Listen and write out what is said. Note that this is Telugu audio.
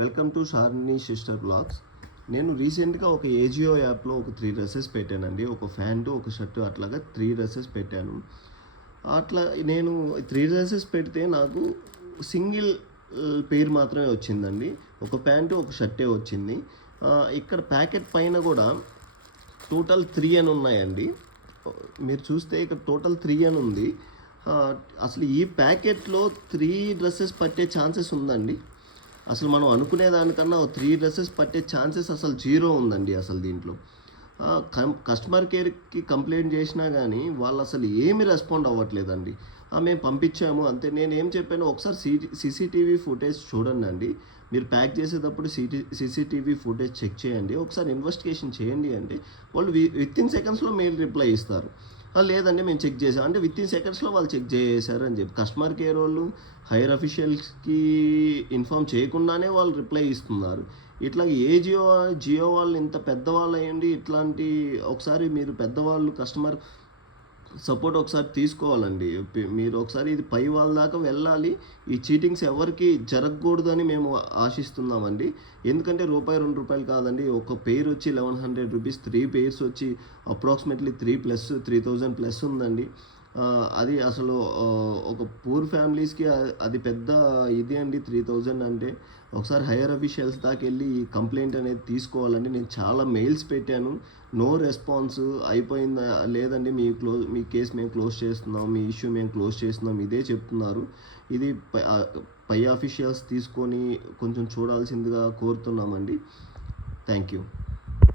Welcome to Sharni sister blogs. నేను రీసెంట్గా ఒక ఏజియో యాప్లో ఒక 3 డ్రెస్సెస్ పెట్టానండి. ఒక ప్యాంటు, ఒక షర్టు, అట్లాగా 3 డ్రెస్సెస్ పెట్టాను. అట్లా నేను 3 డ్రెస్సెస్ పెడితే నాకు సింగిల్ పేరు మాత్రమే వచ్చిందండి. ఒక ప్యాంటు, ఒక షర్టే వచ్చింది. ఇక్కడ ప్యాకెట్ పైన కూడా టోటల్ 3 అని ఉన్నాయండి. మీరు చూస్తే ఇక్కడ టోటల్ 3 అని ఉంది. అసలు ఈ ప్యాకెట్లో 3 డ్రెస్సెస్ పట్టే ఛాన్సెస్ ఉందండి. అసలు మనం అనుకునే దానికన్నా 3 డ్రెస్సెస్ పట్టే ఛాన్సెస్ అసలు 0 ఉందండి అసలు దీంట్లో. కస్టమర్ కేర్కి కంప్లైంట్ చేసినా కానీ వాళ్ళు అసలు ఏమి రెస్పాండ్ అవ్వట్లేదండి. మేము పంపించాము అంతే. నేను ఏం చెప్పాను, ఒకసారి సీసీటీవీ ఫుటేజ్ చూడండి అండి. మీరు ప్యాక్ చేసేటప్పుడు సీసీటీవీ ఫుటేజ్ చెక్ చేయండి, ఒకసారి ఇన్వెస్టిగేషన్ చేయండి అంటే వాళ్ళు వితిన్ సెకండ్స్లో మెయిల్ రిప్లై ఇస్తారు. లేదండి మేము చెక్ చేసాం అంటే వితిన్ సెకండ్స్లో వాళ్ళు చెక్ చేశారు అని చెప్పి కస్టమర్ కేర్ వాళ్ళు హైయర్ అఫీషియల్స్కి ఇన్ఫామ్ చేయకుండానే వాళ్ళు రిప్లై ఇస్తున్నారు. ఇట్లా జియో వాళ్ళు ఇంత పెద్దవాళ్ళు అయ్యండి ఇట్లాంటి ఒకసారి మీరు పెద్దవాళ్ళు కస్టమర్ సపోర్ట్ ఒకసారి తీసుకోవాలండి. మీరు ఒకసారి ఇది పై వాళ్ళ దాకా వెళ్ళాలి. ఈ చీటింగ్స్ ఎవరికి జరగకూడదని మేము ఆశిస్తున్నామండి. ఎందుకంటే రూపాయి 2 రూపాయలు కాదండి, ఒక పెయిర్ వచ్చి 1100 రూపీస్, 3 పెయిర్స్ వచ్చి అప్రాక్సిమేట్లీ 3,000 ప్లస్ ఉందండి. అది అసలు ఒక పూర్ ఫ్యామిలీస్కి అది పెద్ద ఇది అండి. 3,000 అంటే ఒకసారి హైయర్ అఫీషియల్స్ దాకా వెళ్ళి ఈ కంప్లైంట్ అనేది తీసుకోవాలండి. నేను చాలా మెయిల్స్ పెట్టాను, నో రెస్పాన్స్. అయిపోయిందా లేదండి, మీ కేసు మేము క్లోజ్ చేస్తున్నాం, మీ ఇష్యూ మేము క్లోజ్ చేస్తున్నాం ఇదే చెప్తున్నారు. ఇది పై ఆఫీషియల్స్ తీసుకొని కొంచెం చూడాల్సిందిగా కోరుతున్నామండి. Thank you.